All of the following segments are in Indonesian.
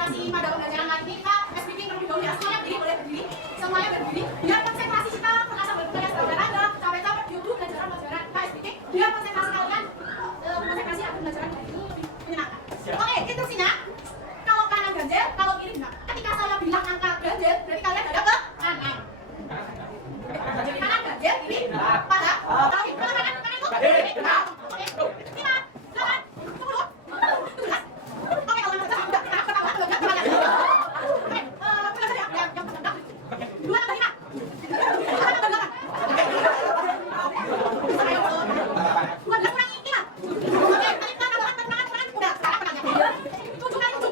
konsentrasi pada pembelajaran kali ini, kita speaking terlebih dahulu ya. Semuanya berdiri, boleh berdiri. Semuanya berdiri. Biar konsentrasi kita merasa berbeda saudara, nggak capek-capek duduk pelajaran. Kita speaking. Biar konsentrasi kalian, konsentrasi akan pelajaran kali ini lebih menyenangkan. Oke, instruksinya. Kalau kanan ganjil, kalau kiri genap. Ketika saya bilang angka ganjil, berarti kalian ada ke kanan. Kanan ganjil, kiri genap. Pada. Kalau kiri kanan itu kiri genap. Oke, 5, 8, 10, 17. Oke, kalau sudah ketawa, oke, belajar ya, yang 2 tambah 5. 2 tambah 8. 12 kurangi 5. Oke, tadi kita tambahkan udah, sekarang penanya. 7 kali 7.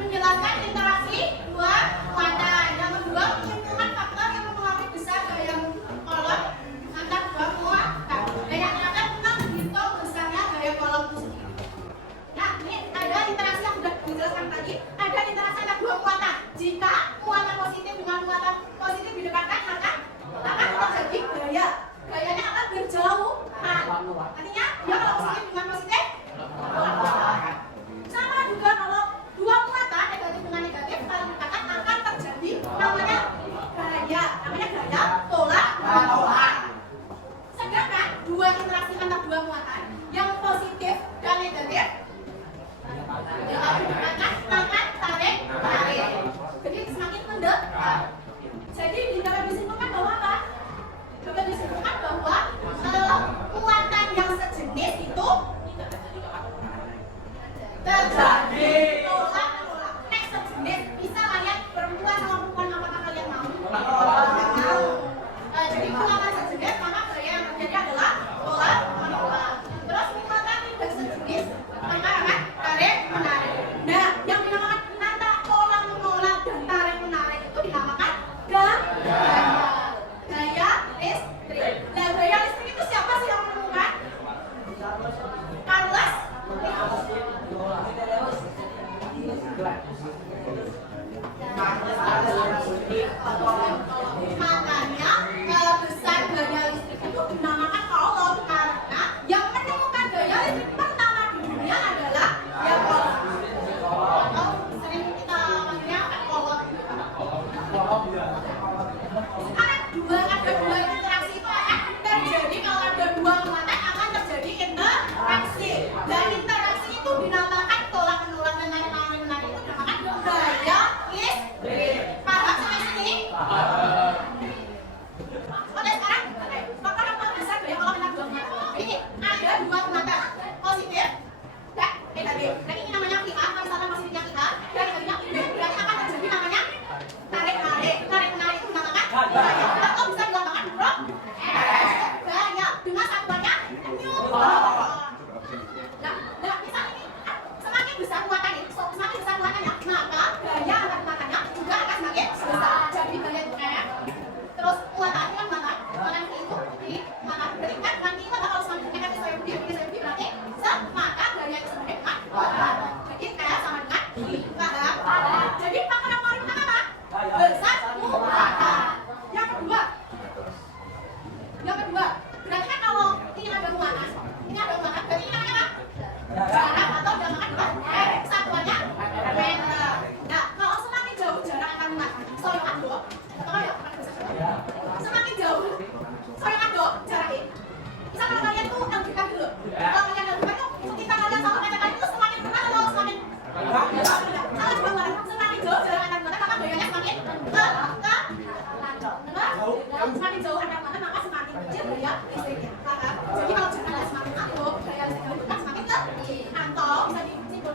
Menjelaskan interaksi dua muatan. Yang kedua, menentukan faktor yang mempengaruhi besar gaya kolom antar dua muatan. Dan yang terakhir, menghitung besarnya gaya kolom itu sendiri. Nah, ini ada interaksi yang sudah dijelaskan tadi. Ada interaksi antara dua muatan. Jika muatan positif dengan muatan positif didekatkan, maka akan terjadi gaya. Gayanya akan berjauhan. Artinya, dia kalau positif dengan positif, sama juga kalau dua muatan negatif dengan negatif saling berdekatan akan terjadi namanya gaya tolak tolak. Sedangkan dua interaksi antara dua muatan yang positif dan negatif akan berdekatan akan tarik. Jadi semakin mendekat. Jadi dapat disimpulkan bahwa apa? Dapat disimpulkan bahwa muatan yang sejenis itu terjadi tolak. Next sejenis bisa kalian perempuan sama perempuan apakah kalian mau? Mau. Jadi muatan sejenis maka gaya yang terjadi adalah tolak. Terus muatan tidak sejenis maka akan tarik menarik. Nah, yang dinamakan nada tolak menolak dan tarik menarik itu dinamakan gaya listrik. Nah, gaya listrik itu siapa sih yang menemukan? Carlos. Makanya besar gaya listrik itu dinamakan kolom karena yang menemukan gaya listrik pertama di dunia adalah ya kolom. Atau sering kita panggilnya kolom. Ada dua interaksi itu akan terjadi kalau ada dua muatan akan terjadi interaksi. Dan interaksi itu dinamakan tolak menolak dan tarik itu dinamakan gaya listrik. Paham sampai sini? Oke, sekarang faktor yang paling besar gaya kalau kita dua muatan. Ini ada dua muatan positif dan negatif. Dan ini namanya kita, misalkan positifnya kita dan negatifnya ini. Berarti akan terjadi namanya tarik menarik. Tarik menarik itu dinamakan gaya. Atau bisa dilambangkan huruf gaya dengan satuannya Newton. Nah, misal ini semakin besar muatannya, maka gaya antar muatannya juga akan semakin besar. Jadi gaya itu F, terus muatan itu kan muatan itu di mana? Berarti kan nanti itu kalau semakin negatif saya berdiri berarti maka gaya itu semakin muatan. Jadi kayak sama dengan I, paham? Jadi faktor yang paling utama apa? Besar muatan. Yang kedua, berarti kan kalau ini ada muatan, berarti ini namanya apa? Jarak atau dinamakan apa? Satuannya meter. Nah, kalau semakin jauh jarak antar muatan, semakin jauh jaraknya. Bisa kalau kalian tuh dekat dulu. Kalau kalian dekat tuh kita kalian sama kaca kalian itu semakin dekat atau semakin salah juga muatan. Semakin jauh jarak antar muatan maka gayanya semakin semakin jauh antar muatan maka semakin kecil gaya listriknya. Jadi kalau jaraknya semakin jauh, gaya listriknya semakin kecil. Atau bisa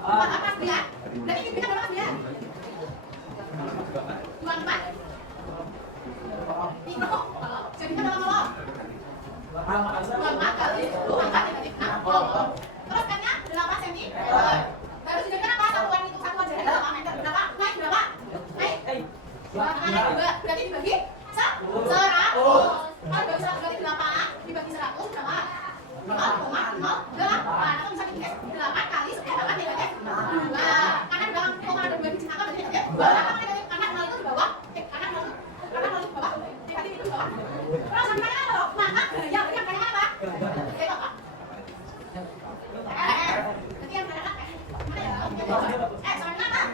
4 dia. Berarti kita berapa dia? 24. Itu. Jadi kita berapa lo? 24 kali 24 negatif 60. Terus kan-nya 8 cm. Harus dijadikan apa? Satuan itu satuan jarak berapa meter? Berapa? Naik berapa? Naik. Naik 2. Berarti dibagi 100. Kalau dibagi 100 berarti 8 dibagi 100 berapa? 0,08. Atau bisa ditulis 8 kali 10 negatif 2. Karena di belakang koma ada 2 biji angka berarti negatif 2. Karena 0 itu di bawah. Karena 0 di bawah. Negatif itu di bawah. Terus sampai mana loh? Maka yang banyak apa? Itu apa? Berarti yang banyak apa? Mana ya? Sama dengan apa?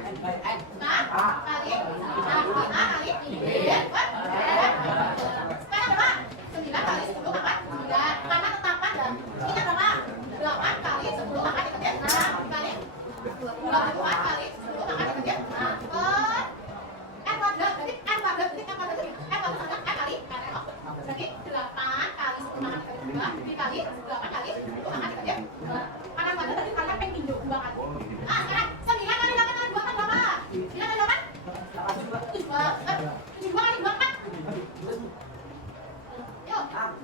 Nah, kali 5 kali 10 berapa? 9 kali 10 pangkat 9. Karena tetapan dan ini berapa? 8 kali 10 pangkat negatif 6 kali 24 kali 10 pangkat negatif 6 N kuadrat berarti N kuadrat berarti N kuadrat itu N kuadrat sama N kali N berarti 8 kali 10 pangkat negatif 2 dikali 8 kali 10 pangkat negatif 2 karena kuadrat berarti karena pengen pinjau 2 kali sekarang 9 kali 8 kali 2 kan berapa? 9 kali 8? 72 kali 2 kan? Yuk 1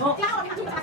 Oh. Kailangan ko rin ang